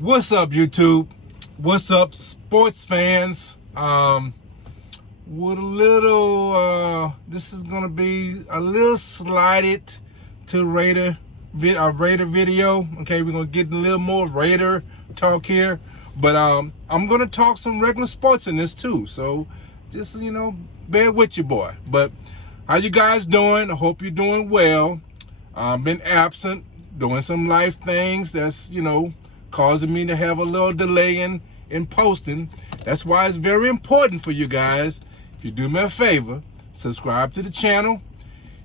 What's up, YouTube? What's up, sports fans? With a little, this is gonna be a little slighted to Raider video. Okay, we're gonna get a little more Raider talk here, but I'm gonna talk some regular sports in this too. So just bear with you, boy. But how you guys doing? I hope you're doing well. Been absent, doing some life things that's causing me to have a little delay in posting. That's why it's very important for you guys, if you do me a favor, subscribe to the channel,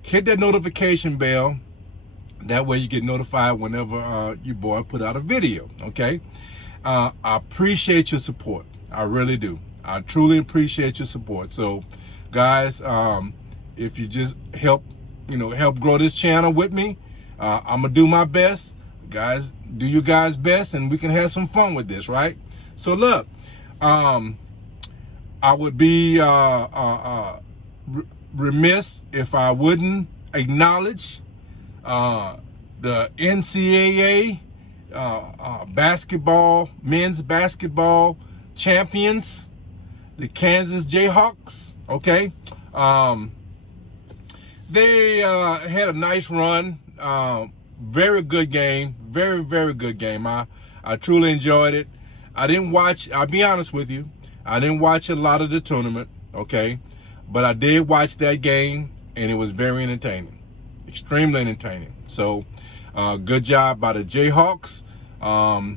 hit that notification bell. That way you get notified whenever your boy put out a video, okay? I appreciate your support. I really do. I truly appreciate your support. So, guys, if you just help grow this channel with me, I'm gonna do my best. Guys, do you guys best, and we can have some fun with this, right? So look, I would be remiss if I wouldn't acknowledge the NCAA men's basketball champions, the Kansas Jayhawks. Okay, they had a nice run. Very good game. Very, very good game. I truly enjoyed it. I didn't watch, I'll be honest with you, I didn't watch a lot of the tournament, okay? But I did watch that game, and it was very entertaining. Extremely entertaining. So, good job by the Jayhawks. I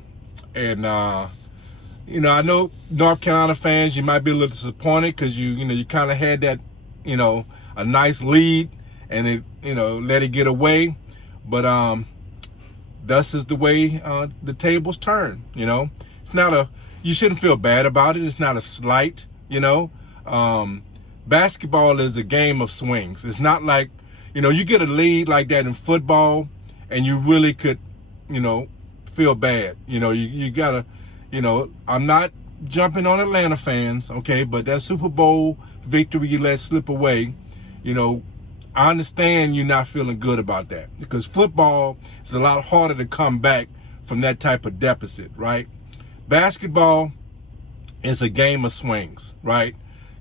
know North Carolina fans, you might be a little disappointed because you kind of had that, a nice lead, and it, let it get away. But thus is the way the tables turn. It's not you shouldn't feel bad about it. It's not a slight. Basketball is a game of swings. It's not like you get a lead like that in football, and you really could feel bad. You gotta I'm not jumping on Atlanta fans, okay, but that Super Bowl victory you let slip away, I understand you're not feeling good about that, because football is a lot harder to come back from that type of deficit, right? Basketball is a game of swings, right?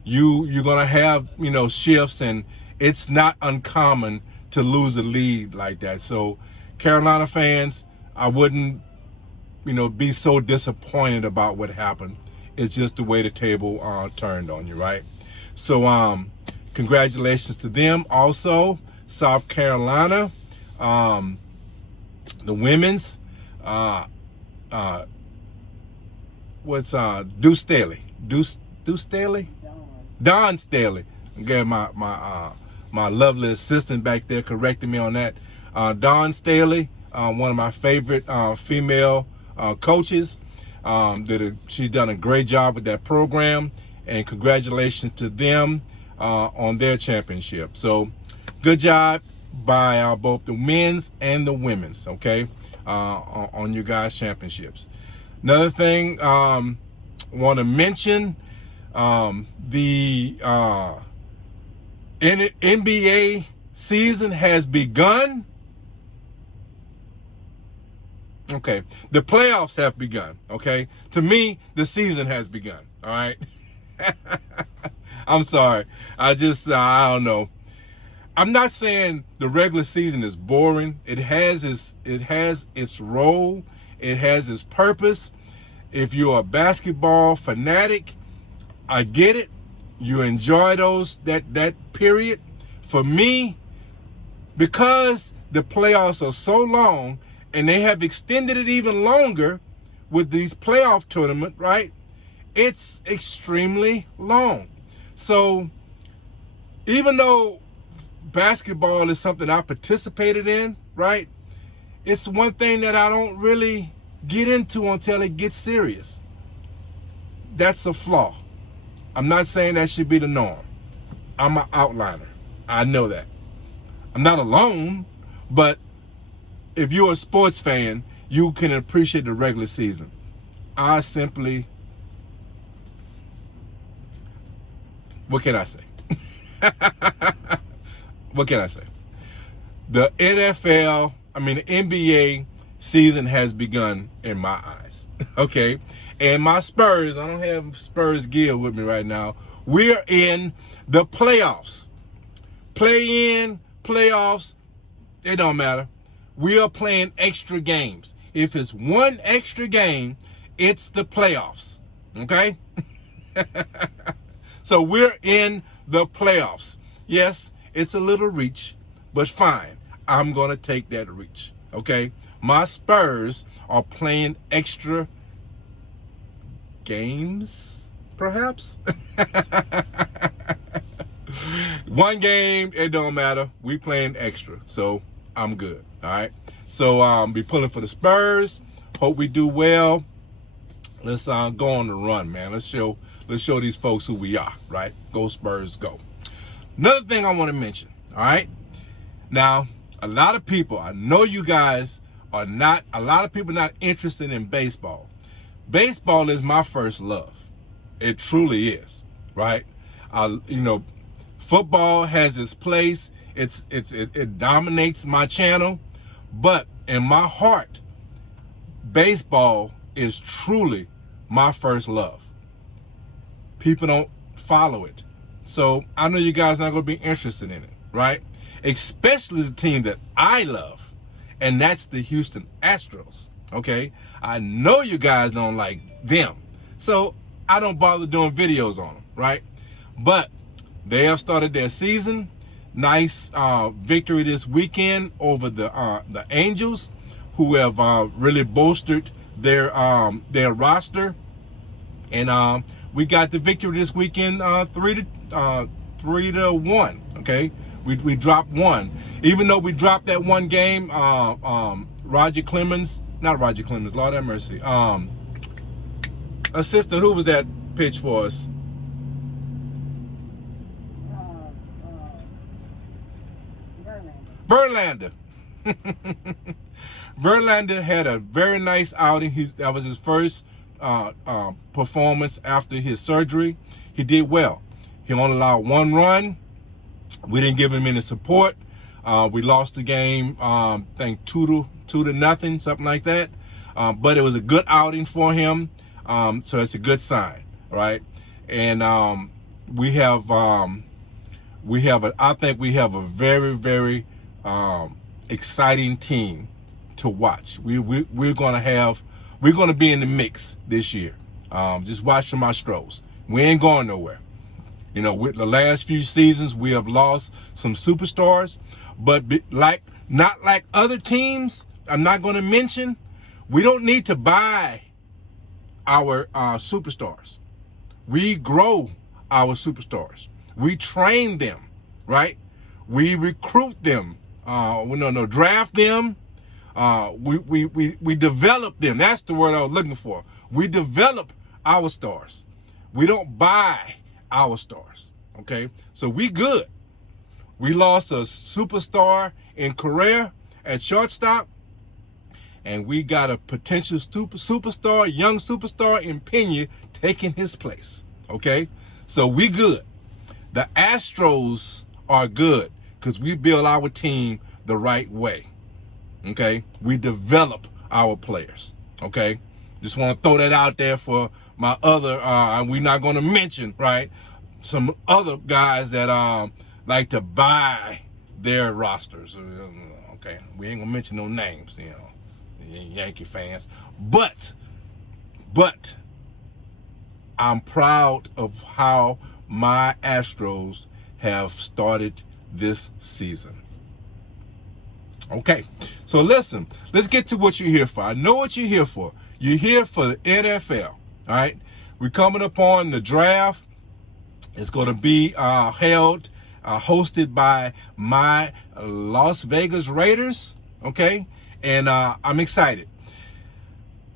You're gonna have shifts, and it's not uncommon to lose a lead like that. So, Carolina fans, I wouldn't be so disappointed about what happened. It's just the way the table turned on you, right? So congratulations to them. Also, South Carolina, the women's, Deuce Staley? Deuce Staley? Don Staley. Again, my lovely assistant back there corrected me on that. Don Staley, one of my favorite female coaches. She's done a great job with that program, and congratulations to them on their championship. So good job by both the men's and the women's, okay, on your guys' championships. Another thing want to mention, the NBA season has begun. Okay, the playoffs have begun, okay? To me, the season has begun, all right? I'm sorry. I don't know. I'm not saying the regular season is boring. It has its role. It has its purpose. If you're a basketball fanatic, I get it. You enjoy that period. For me, because the playoffs are so long, and they have extended it even longer with these playoff tournament, right? It's extremely long. So even though basketball is something I participated in, right? It's one thing that I don't really get into until it gets serious. That's a flaw. I'm not saying that should be the norm. I'm an outliner. I know that. I'm not alone, but if you're a sports fan, you can appreciate the regular season. What can I say? What can I say? The NFL, the NBA season has begun in my eyes. Okay. And my Spurs, I don't have Spurs gear with me right now. We're in the playoffs. Play-in, playoffs, it don't matter. We are playing extra games. If it's one extra game, it's the playoffs. Okay? So we're in the playoffs. Yes, it's a little reach, but fine. I'm going to take that reach. Okay? My Spurs are playing extra games, perhaps? One game, it don't matter. We playing extra, so I'm good. All right. So be pulling for the Spurs. Hope we do well. Let's go on the run, man. Let's show these folks who we are. Right. Go Spurs, go. Another thing I want to mention. All right. Now, a lot of people, I know you guys are not. A lot of people not interested in baseball. Baseball is my first love. It truly is. Right. Football has its place. It dominates my channel, but in my heart, baseball is truly my first love. People don't follow it, so I know you guys not gonna be interested in it, right? Especially the team that I love, and that's the Houston Astros. Okay, I know you guys don't like them, so I don't bother doing videos on them, right? But they have started their season. Nice victory this weekend over the Angels, who have really bolstered their roster, and we got the victory this weekend, 3-1. Okay, we dropped one, even though we dropped that one game. Lord have mercy. Assistant, who was that pitch for us? Verlander. Verlander had a very nice outing. That was his first performance after his surgery. He did well. He only allowed one run. We didn't give him any support. We lost the game, I think 2-0, something like that. But it was a good outing for him. So it's a good sign, right? And I think we have a very, very exciting team to watch. We're gonna be in the mix this year. Just watch the Astros. We ain't going nowhere. With the last few seasons, we have lost some superstars, but not like other teams. I'm not going to mention. We don't need to buy our superstars. We grow our superstars. We train them, right? We recruit them. Draft them. We develop them. That's the word I was looking for. We develop our stars. We don't buy our stars. Okay, so we good. We lost a superstar in Correa at shortstop, and we got a potential superstar, young superstar in Pena taking his place. Okay, so we good. The Astros are good because we build our team the right way. Okay, we develop our players. Okay, just want to throw that out there for my other, we're not going to mention, right, some other guys that like to buy their rosters. Okay, we ain't going to mention no names, Yankee fans. But I'm proud of how my Astros have started this season. Okay, so listen, let's get to what you're here for. I know what you're here for. You're here for the NFL, all right? We're coming up on the draft. It's going to be hosted by my Las Vegas Raiders, okay? And I'm excited.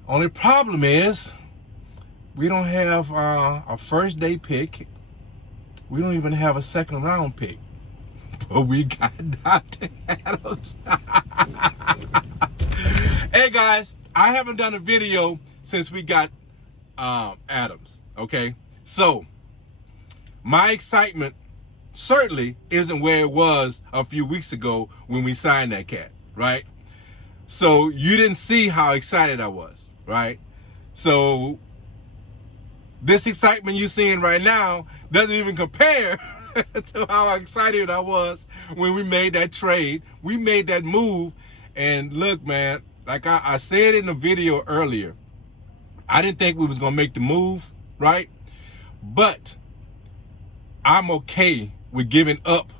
Only problem is we don't have a first day pick. We don't even have a second round pick. But we got Dr. Adams. Hey guys, I haven't done a video since we got Adams, okay? So my excitement certainly isn't where it was a few weeks ago when we signed that cat, right? So you didn't see how excited I was, right? So this excitement you're seeing right now doesn't even compare to how excited I was when we made that trade. We made that move. And look, man, like I said in the video earlier, I didn't think we was going to make the move, right? But I'm okay with giving up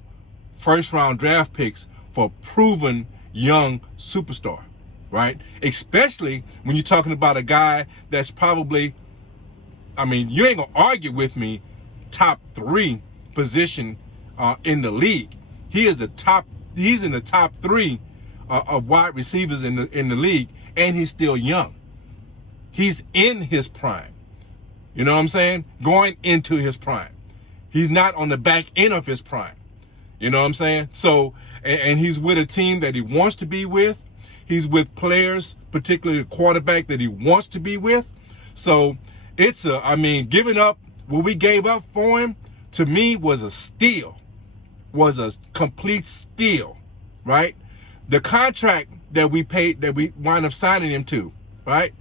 first-round draft picks for proven young superstar, right? Especially when you're talking about a guy that's probably, I mean, you ain't going to argue with me, top 3 position in the league. He's in the top 3 of wide receivers in the league, and he's still young. He's in his prime. You know what I'm saying? Going into his prime. He's not on the back end of his prime. You know what I'm saying? So, and he's with a team that he wants to be with. He's with players, particularly the quarterback that he wants to be with. So it's giving up what we gave up for him, to me, was a steal, was a complete steal, right? The contract that we paid, that we wind up signing him to, right,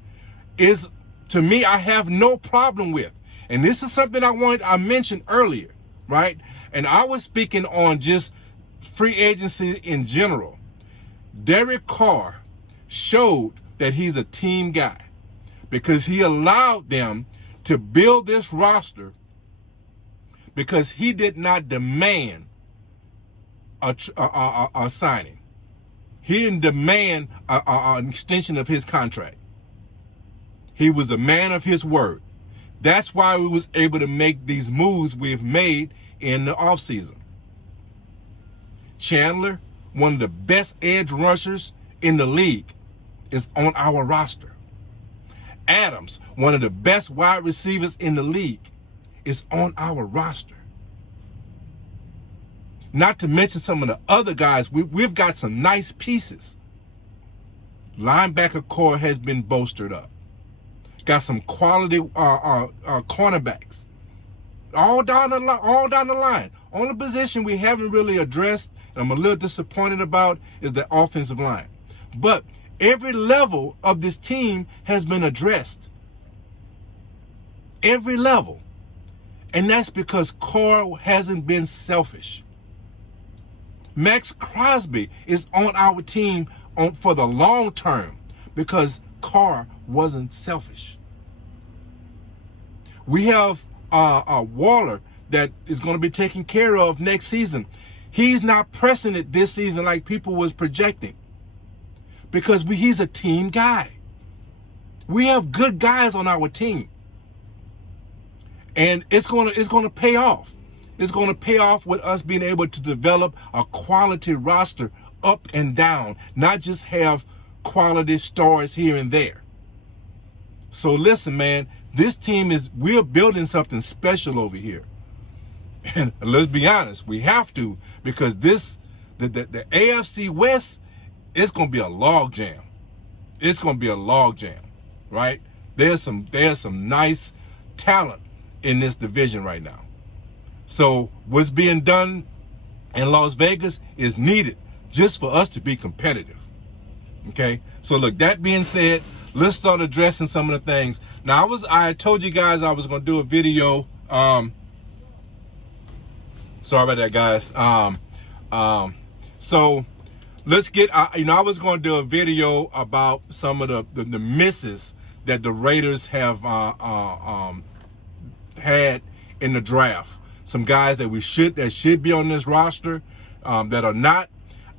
is, to me, I have no problem with. And this is something I mentioned earlier, right? And I was speaking on just free agency in general. Derek Carr showed that he's a team guy because he allowed them to build this roster because he did not demand a signing. He didn't demand an extension of his contract. He was a man of his word. That's why we was able to make these moves we've made in the offseason. Chandler, one of the best edge rushers in the league, is on our roster. Adams, one of the best wide receivers in the league, is on our roster. Not to mention some of the other guys. We've got some nice pieces. Linebacker core has been bolstered up. Got some quality cornerbacks. All down the line. Only position we haven't really addressed, and I'm a little disappointed about, is the offensive line. But every level of this team has been addressed. Every level. And that's because Carr hasn't been selfish. Max Crosby is on our team for the long term because Carr wasn't selfish. We have Waller that is going to be taken care of next season. He's not pressing it this season like people was projecting because he's a team guy. We have good guys on our team, and it's going to pay off. It's going to pay off with us being able to develop a quality roster up and down, not just have quality stars here and there. So listen, man, this team we're building something special over here. And let's be honest, we have to, because the AFC West is going to be a log jam. It's going to be a log jam, right? There's some nice talent in this division right now. So what's being done in Las Vegas is needed just for us to be competitive. Okay? So look, that being said, let's start addressing some of the things. Now, I told you guys I was going to do a video. Sorry about that, guys. So let's get, I was going to do a video about some of the misses that the Raiders have had in the draft. Some guys that should be on this roster that are not.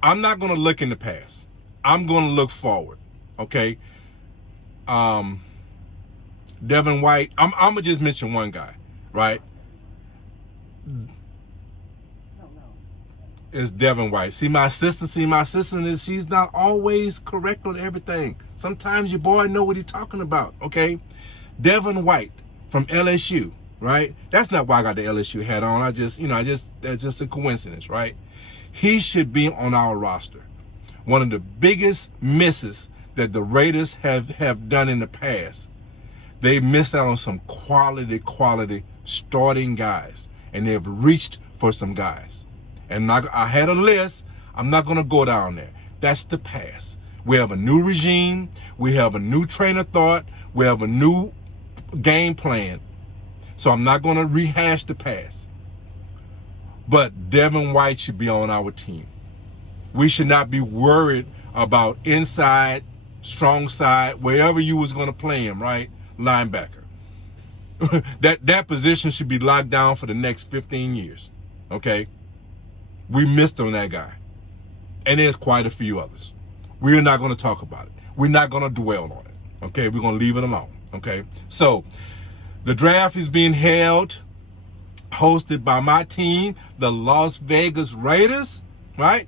I'm not going to look in the past. I'm going to look forward. Okay. Devin White. I'm gonna just mention one guy, right? Is Devin White. See my assistant is she's not always correct on everything. Sometimes your boy know what he's talking about. Okay. Devin White from LSU. Right? That's not why I got the LSU hat on. That's just a coincidence, right? He should be on our roster. One of the biggest misses that the Raiders have done in the past, they missed out on some quality starting guys, and they've reached for some guys. And I had a list. I'm not going to go down there. That's the past. We have a new regime. We have a new train of thought. We have a new game plan. So I'm not going to rehash the past. But Devin White should be on our team. We should not be worried about inside, strong side, wherever you was going to play him, right? Linebacker. that position should be locked down for the next 15 years. Okay? We missed on that guy. And there's quite a few others. We're not going to talk about it. We're not going to dwell on it. Okay? We're going to leave it alone. Okay? So, the draft is being hosted by my team, the Las Vegas Raiders, right?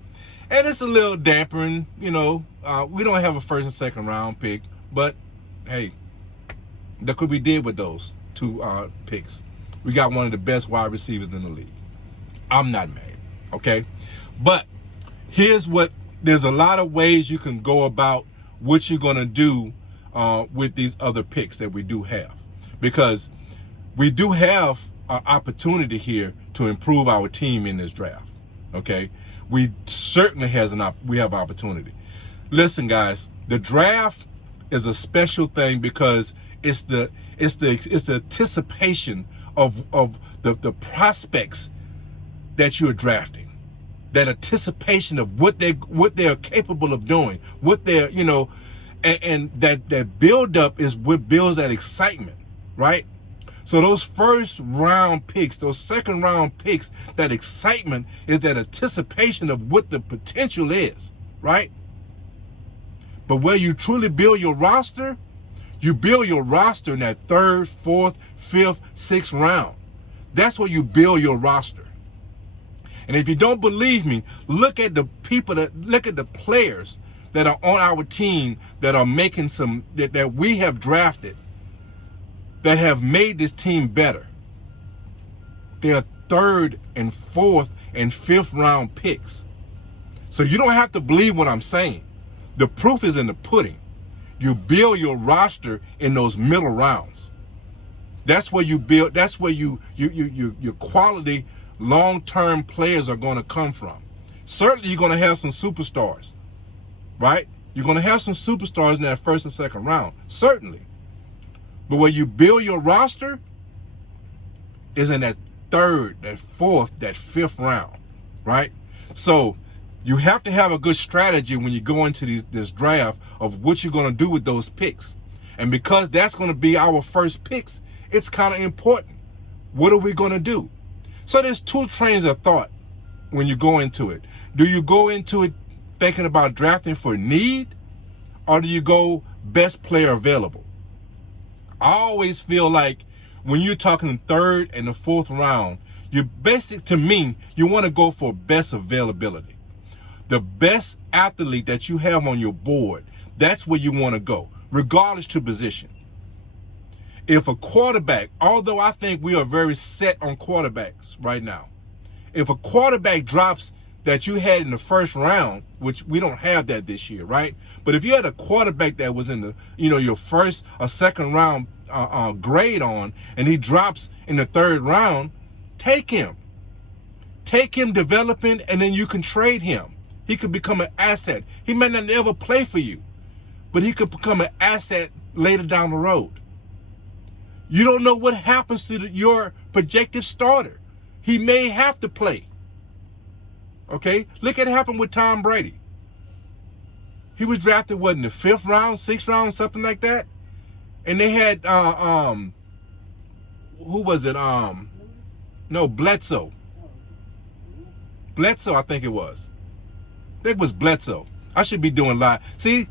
And it's a little dampering, we don't have a first and second round pick, but hey, look what we did with those two picks. We got one of the best wide receivers in the league. I'm not mad, okay? But there's a lot of ways you can go about what you're going to do with these other picks that we do have. Because we do have an opportunity here to improve our team in this draft, okay? We certainly we have opportunity. Listen, guys, the draft is a special thing because it's the anticipation of the prospects that you're drafting. That anticipation of what they're capable of doing, what they're, and that build up is what builds that excitement, right? So those first round picks, those second round picks, that excitement is that anticipation of what the potential is, right? But where you truly build your roster, you build your roster in that third, fourth, fifth, sixth round. That's where you build your roster. And if you don't believe me, look at the players that are on our team that are making that we have drafted, that have made this team better. They are third and fourth and fifth round picks. So you don't have to believe what I'm saying. The proof is in the pudding. You build your roster in those middle rounds. That's where you build, that's where your quality long-term players are going to come from. Certainly you're going to have some superstars, right? You're going to have some superstars in that first and second round, certainly. But where you build your roster is in that third, that fourth, that fifth round, right? So you have to have a good strategy when you go into this draft of what you're going to do with those picks. And because that's going to be our first picks, it's kind of important. What are we going to do? So there's two trains of thought when you go into it. Do you go into it thinking about drafting for need, or do you go best player available? I always feel like when you're talking third and the fourth round, to me, you want to go for best availability. The best athlete that you have on your board, that's where you want to go, regardless to position. If a quarterback, although I think we are very set on quarterbacks right now, if a quarterback drops that you had in the first round, which we don't have that this year, right? But if you had a quarterback that was in the, your first or second round grade on, and he drops in the third round, take him. Take him developing, and then you can trade him. He could become an asset. He may not ever play for you, but he could become an asset later down the road. You don't know what happens to your projected starter. He may have to play. Okay? Look at what happened with Tom Brady. He was drafted, in the fifth round, sixth round, something like that? And they had, who was it? No, Bledsoe. Bledsoe, I think it was. I think it was Bledsoe. I should be doing live. See,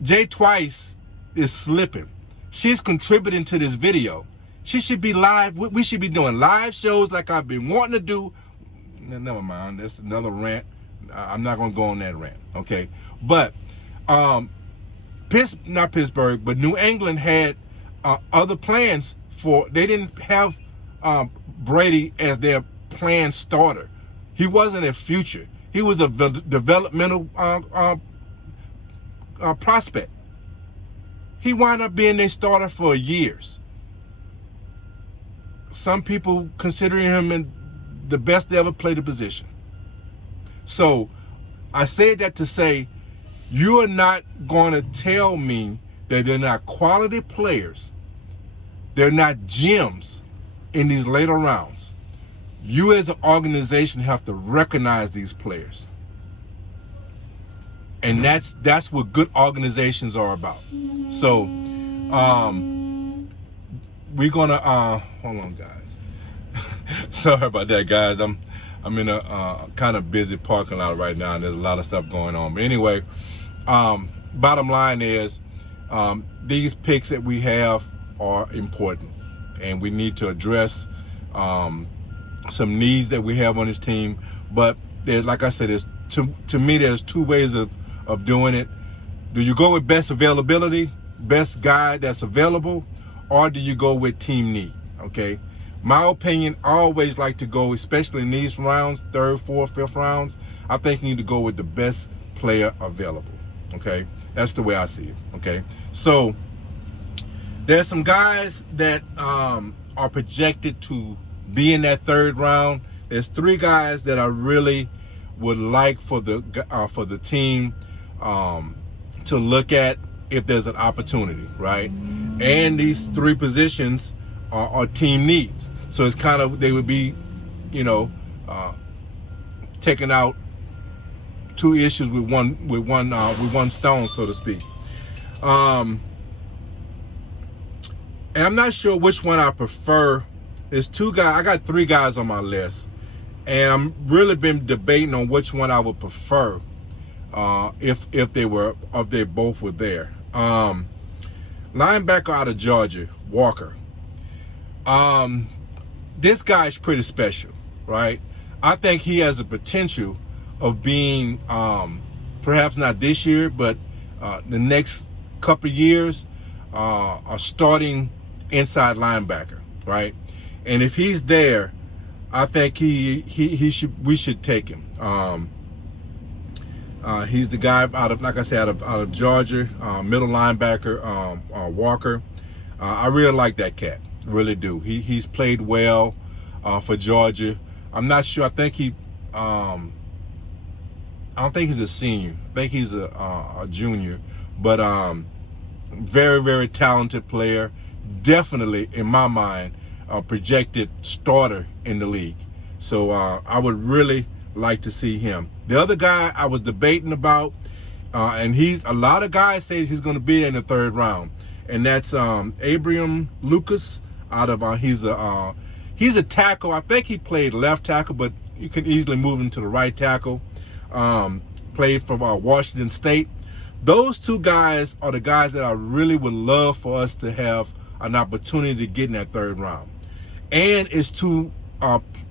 Jay Twice is slipping. She's contributing to this video. She should be live. We should be doing live shows like I've been wanting to do. Never mind. That's another rant. I'm not going to go on that rant. Okay. But, not Pittsburgh, but New England had other plans they didn't have Brady as their planned starter. He wasn't a future. He was a developmental prospect. He wound up being their starter for years. Some people considering him the best to ever play the position. So I say that to say, You are not going to tell me that they're not quality players. They're not gems in these later rounds. You as an organization have to recognize these players. And that's what good organizations are about. So we're gonna hold on, guys. Sorry about that, guys. I'm in a kind of busy parking lot right now, and there's a lot of stuff going on. But anyway, bottom line is these picks that we have are important, and we need to address some needs that we have on this team. But there's, like I said, to me, there's two ways of doing it. Do you go with best availability, best guy that's available, or do you go with team need? Okay. My opinion, I always like to go, especially in these rounds, 3rd, 4th, 5th rounds, I think you need to go with the best player available. Okay. That's the way I see it. Okay. So there's some guys that are projected to be in that 3rd round. There's 3 guys that I really would like for the team to look at if there's an opportunity, right? And these 3 positions are team needs. So it's kind of, they would be, taking out 2 issues with one stone, so to speak. And I'm not sure which one I prefer. There's 2 guys. I got 3 guys on my list, and I'm really been debating on which one I would prefer if they both were there. Linebacker out of Georgia, Walker. This guy's pretty special, right? I think he has the potential of being, perhaps not this year, but the next couple of years, a starting inside linebacker, right? And if he's there, I think we should take him. He's the guy out of Georgia, middle linebacker, Walker. I really like that cat, really do. He's played well for Georgia. I'm not sure. I think I don't think he's a senior. I think he's a junior, but very, very talented player. Definitely, in my mind, a projected starter in the league. So I would really like to see him. The other guy I was debating about, and a lot of guys say he's going to be in the 3rd round, and that's Abraham Lucas out of he's a tackle. I think he played left tackle, but you can easily move him to the right tackle. Played for Washington State. Those 2 guys are the guys that I really would love for us to have an opportunity to get in that 3rd round. And it's 2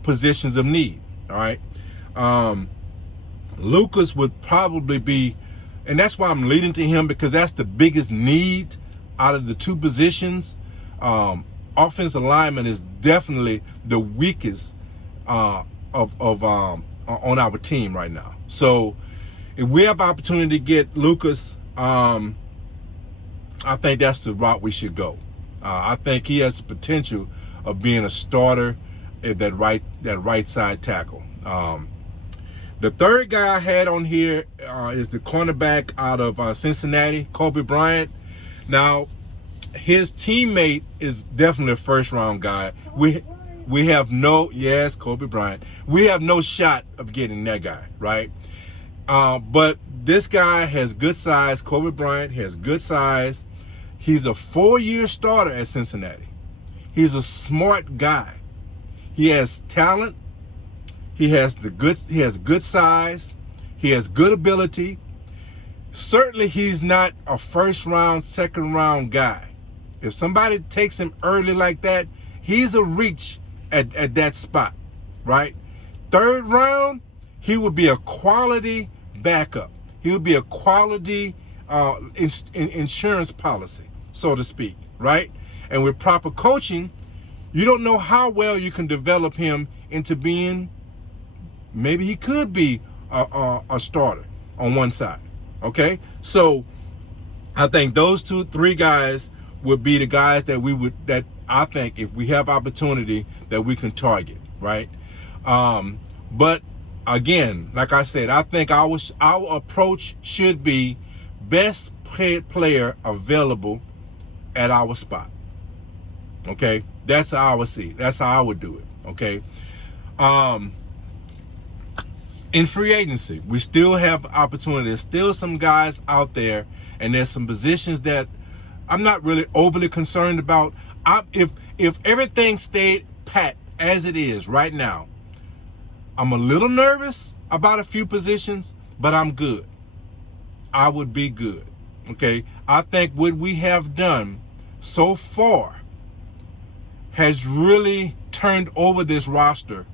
positions of need. All right. Lucas would probably be, and that's why I'm leading to him, because that's the biggest need out of the 2 positions. Offensive lineman is definitely the weakest on our team right now. So if we have the opportunity to get Lucas, I think that's the route we should go. I think he has the potential of being a starter at that right side tackle. The 3rd guy I had on here is the cornerback out of Cincinnati, Kobe Bryant. Now, his teammate is definitely a 1st round guy. We have Kobe Bryant. We have no shot of getting that guy, right? But this guy has good size. Kobe Bryant has good size. He's a 4-year starter at Cincinnati. He's a smart guy. He has talent. He has good size. He has good ability. Certainly he's not a 1st round, 2nd round guy. If somebody takes him early like that, he's a reach at that spot, right? 3rd round, he would be a quality backup. He would be a quality insurance policy, so to speak, right? And with proper coaching, you don't know how well you can develop him into being, maybe he could be a starter on one side, okay? So I think those 3 guys would be the guys that I think if we have opportunity that we can target, right? But again, like I said, I think our approach should be best player available at our spot. Okay, that's how I would see it. That's how I would do it. Okay. In free agency, we still have opportunity. There's still some guys out there, and there's some positions that I'm not really overly concerned about. If everything stayed pat as it is right now, I'm a little nervous about a few positions, but I'm good. I would be good. Okay. I think what we have done so far has really turned over this roster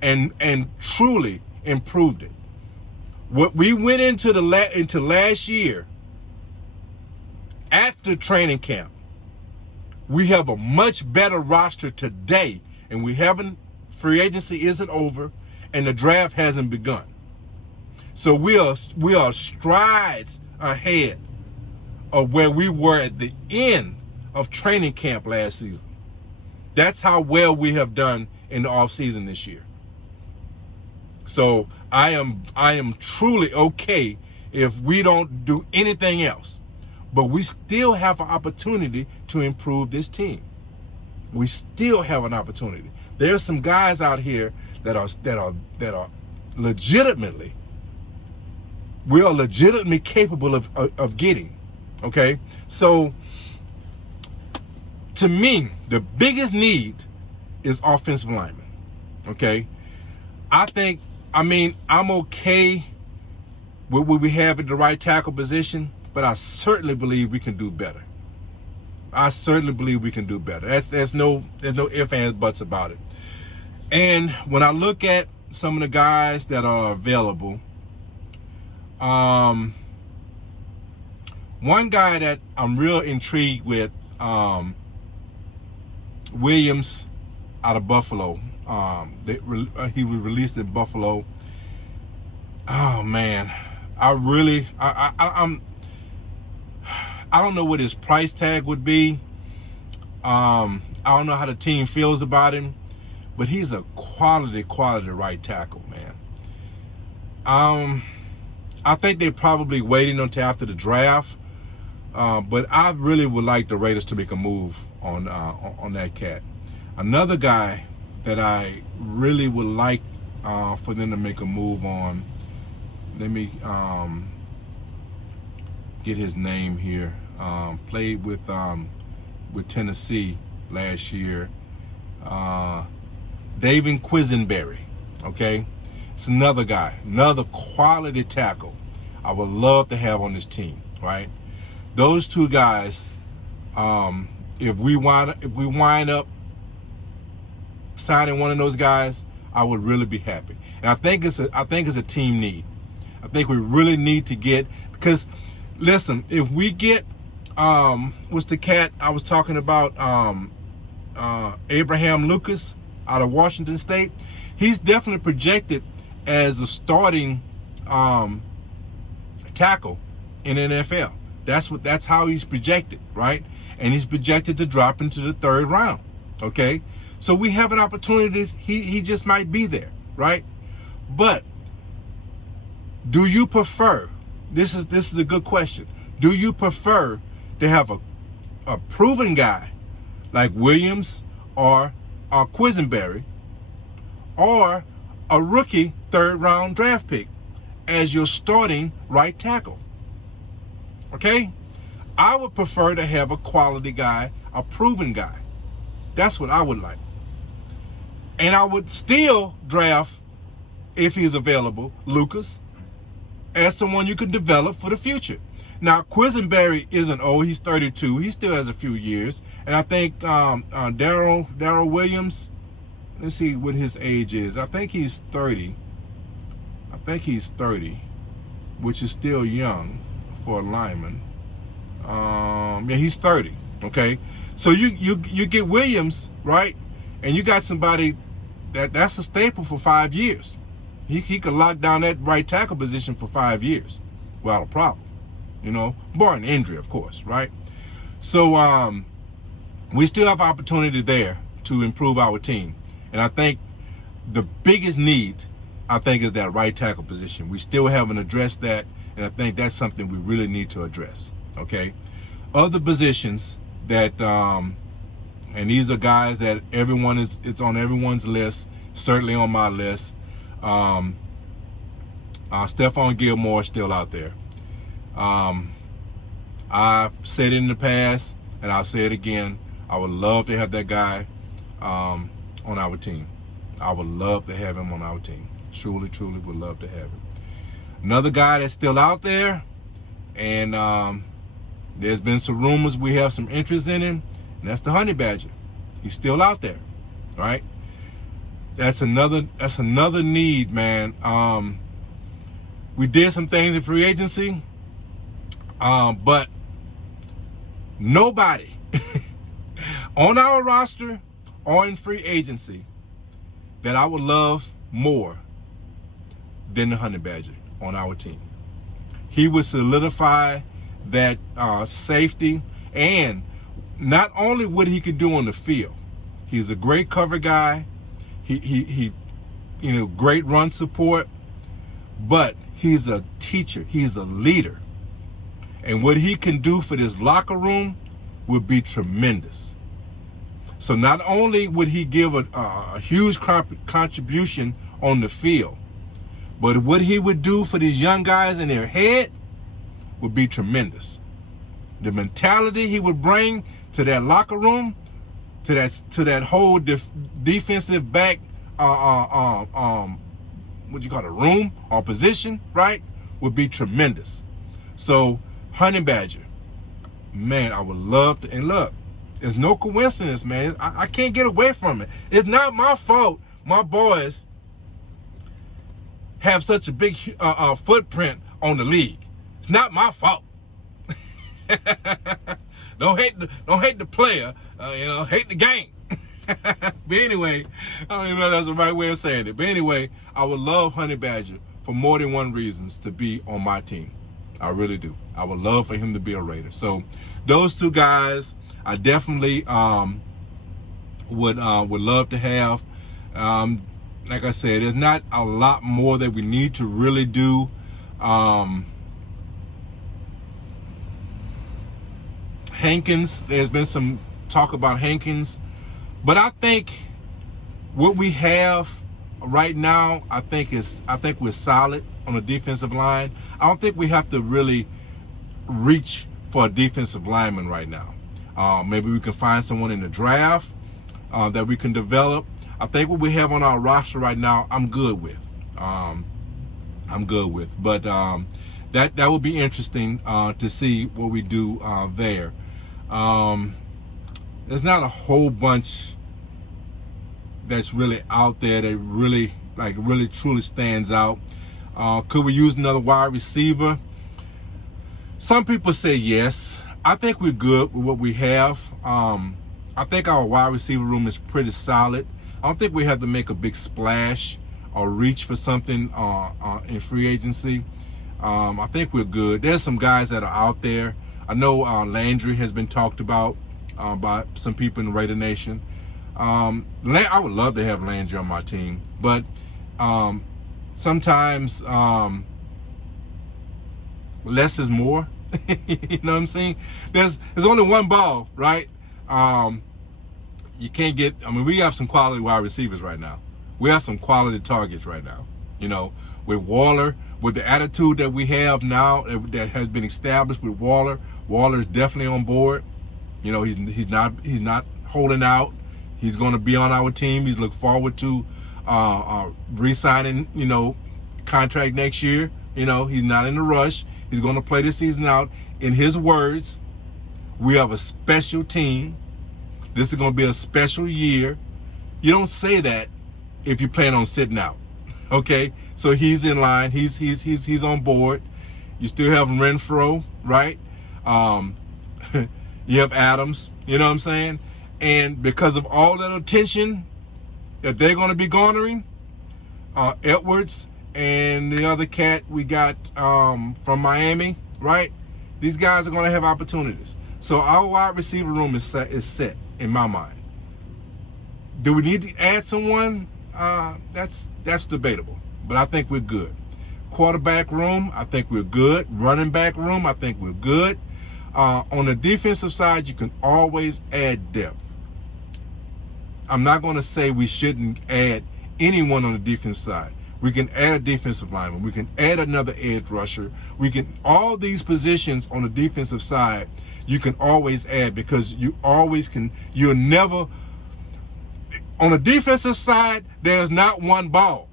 and truly improved it. What we went into into last year after training camp, we have a much better roster today, and free agency isn't over, and the draft hasn't begun. So we are strides ahead of where we were at the end of training camp last season. That's how well we have done in the offseason this year. So I am truly okay if we don't do anything else. But we still have an opportunity to improve this team. We still have an opportunity. There's some guys out here that are legitimately, we are legitimately capable of getting. Okay? So to me, the biggest need is offensive linemen. Okay? I'm okay with what we have at the right tackle position, but I certainly believe we can do better. There's no ifs, ands, buts about it. And when I look at some of the guys that are available, one guy that I'm real intrigued with, Williams out of Buffalo. He was released in Buffalo. Oh man, I don't know what his price tag would be. I don't know how the team feels about him, but he's a quality right tackle, man. I think they're probably waiting until after the draft, but I really would like the Raiders to make a move on that cat. Another guy that I really would like for them to make a move on. Let me get his name here. Played with Tennessee last year. David Quisenberry. Okay, it's another guy, another quality tackle I would love to have on this team. Right, those two guys. If we wind up signing one of those guys, I would really be happy. And I think it's a team need. I think we really need to get, because listen, if we get what's the cat I was talking about, Abraham Lucas out of Washington State, he's definitely projected as a starting tackle in the NFL. That's how he's projected, right? And he's projected to drop into the 3rd round. Okay, so we have an opportunity. He just might be there, right? But do you prefer? This is a good question. Do you prefer to have a proven guy like Williams or Quisenberry, or a rookie 3rd round draft pick as your starting right tackle? Okay, I would prefer to have a quality guy, a proven guy. That's what I would like. And I would still draft, if he's available, Lucas as someone you could develop for the future. Now, Quisenberry isn't old. He's 32. He still has a few years. And I think Darrell Williams, let's see what his age is. I think he's 30. Which is still young for a lineman. Yeah, he's 30. Okay, so you get Williams, right, and you got somebody that's a staple for 5 years. He could lock down that right tackle position for 5 years without a problem, barring injury, of course, right? So we still have opportunity there to improve our team, and I think the biggest need, is that right tackle position. We still haven't addressed that, And I think that's something we really need to address, okay? Other positions that, and these are guys that it's on everyone's list, certainly on my list. Stephon Gilmore is still out there. I've said it in the past, and I'll say it again. I would love to have that guy on our team. I would love to have him on our team. Truly, truly would love to have him. Another guy that's still out there, and there's been some rumors we have some interest in him, and that's the Honey Badger. He's still out there, right? That's another need, man. We did some things in free agency, but nobody on our roster or in free agency that I would love more than the Honey Badger on our team. He would solidify that safety, and not only what he could do on the field. He's a great cover guy. He great run support, but he's a teacher. He's a leader. And what he can do for this locker room would be tremendous. So not only would he give a huge contribution on the field, but what he would do for these young guys in their head would be tremendous. The mentality he would bring to that locker room, to that whole defensive back, what you call it, room or position, right, would be tremendous. So Honey Badger, man, I would love to. And look, it's no coincidence, man. I can't get away from it. It's not my fault my boys have such a big footprint on the league. It's not my fault. Don't hate the player, hate the game. But anyway, I don't even know if that's the right way of saying it. But anyway, I would love Honey Badger for more than one reasons to be on my team. I really do. I would love for him to be a Raider. So those two guys, I definitely would love to have. Like I said, there's not a lot more that we need to really do. Hankins, there's been some talk about Hankins, but I think what we have right now, I think we're solid on the defensive line. I don't think we have to really reach for a defensive lineman right now. Maybe we can find someone in the draft that we can develop. I think what we have on our roster right now, I'm good with. But that will be interesting to see what we do there. There's not a whole bunch that's really out there that really truly stands out. Could we use another wide receiver? Some people say yes. I think we're good with what we have. I think our wide receiver room is pretty solid. I don't think we have to make a big splash or reach for something in free agency. I think we're good. There's some guys that are out there. I know Landry has been talked about by some people in Raider Nation. I would love to have Landry on my team, but sometimes less is more. You know what I'm saying? There's only one ball, right? You can't get, we have some quality wide receivers right now. We have some quality targets right now. With Waller, with the attitude that we have now that has been established with Waller. Waller's definitely on board. He's not holding out. He's going to be on our team. He's looking forward to re-signing, contract next year. He's not in a rush. He's going to play this season out. In his words, we have a special team. This is going to be a special year. You don't say that if you plan on sitting out. Okay? So he's in line. He's on board. You still have Renfro, right? You have Adams. You know what I'm saying? And because of all that attention that they're going to be garnering, Edwards and the other cat we got from Miami, right? These guys are going to have opportunities. So our wide receiver room is set in my mind. Do we need to add someone? That's debatable, but I think we're good. quarterback room, I think we're good. Running back room, I think we're good. On the defensive side, you can always add depth. I'm not going to say we shouldn't add anyone on the defense side. We can add a defensive lineman. We can add another edge rusher. We can, all these positions on the defensive side, you can always add, because you always can, you'll never, on the defensive side, there's not one ball.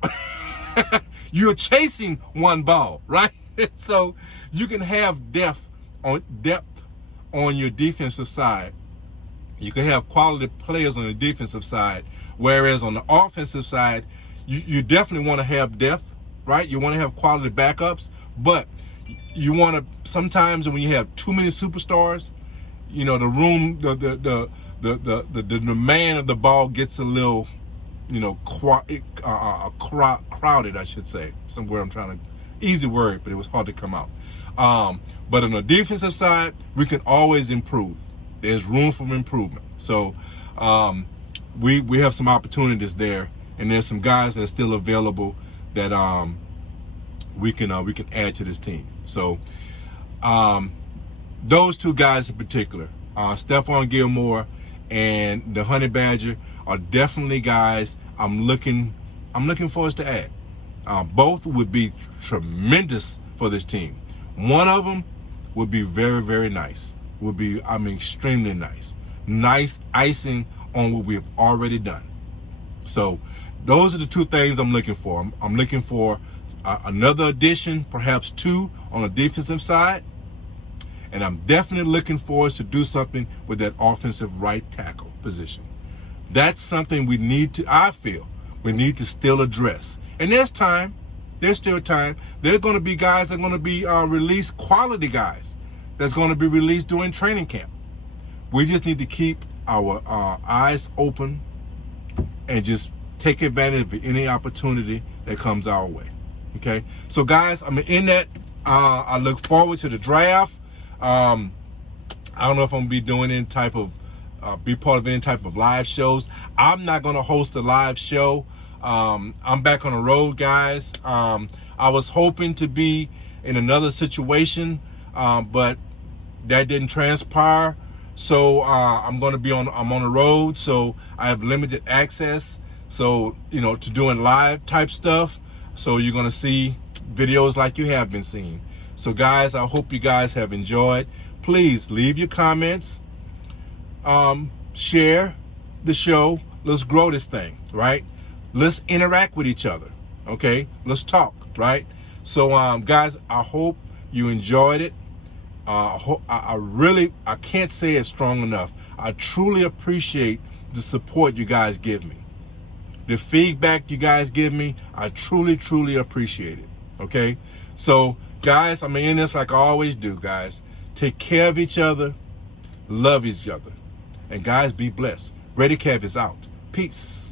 You're chasing one ball, right? So you can have depth on your defensive side. You can have quality players on the defensive side, whereas on the offensive side, you definitely want to have depth, right? You want to have quality backups, but you want to, sometimes when you have too many superstars, you know, the room, the demand of the ball gets a little, you know, crowded, I should say. Somewhere I'm trying to, easy word, but it was hard to come out. But on the defensive side, we can always improve. There's room for improvement. So we have some opportunities there, and there's some guys that are still available that we can add to this team. So those two guys in particular, Stephon Gilmore and the Honey Badger, are definitely guys I'm looking for us to add. Both would be tremendous for this team. One of them would be very, very nice. Would be, I mean, extremely nice. Nice icing on what we have already done. So those are the two things I'm looking for. I'm looking for another addition, perhaps two on the defensive side. And I'm definitely looking for us to do something with that offensive right tackle position. That's something we need to, I feel, we need to still address. And there's time. There's still time. There are going to be guys that are going to be released, quality guys that's going to be released during training camp. We just need to keep our eyes open and just take advantage of any opportunity that comes our way. Okay? So, guys, I'm in that. I look forward to the draft. I don't know if I'm going to be doing any type of, be part of any type of live shows. I'm not going to host a live show. I'm back on the road, guys. I was hoping to be in another situation, but that didn't transpire. So I'm on the road, so I have limited access. So, you know, to doing live type stuff. So you're going to see videos like you have been seeing. So, guys, I hope you guys have enjoyed. Please leave your comments. Share the show. Let's grow this thing, right? Let's interact with each other, okay? Let's talk, right? So, guys, I hope you enjoyed it. I can't say it strong enough. I truly appreciate the support you guys give me. The feedback you guys give me, I truly, truly appreciate it, okay? So, guys, I'm in this like I always do, guys. Take care of each other. Love each other. And, guys, be blessed. RaiderKev is out. Peace.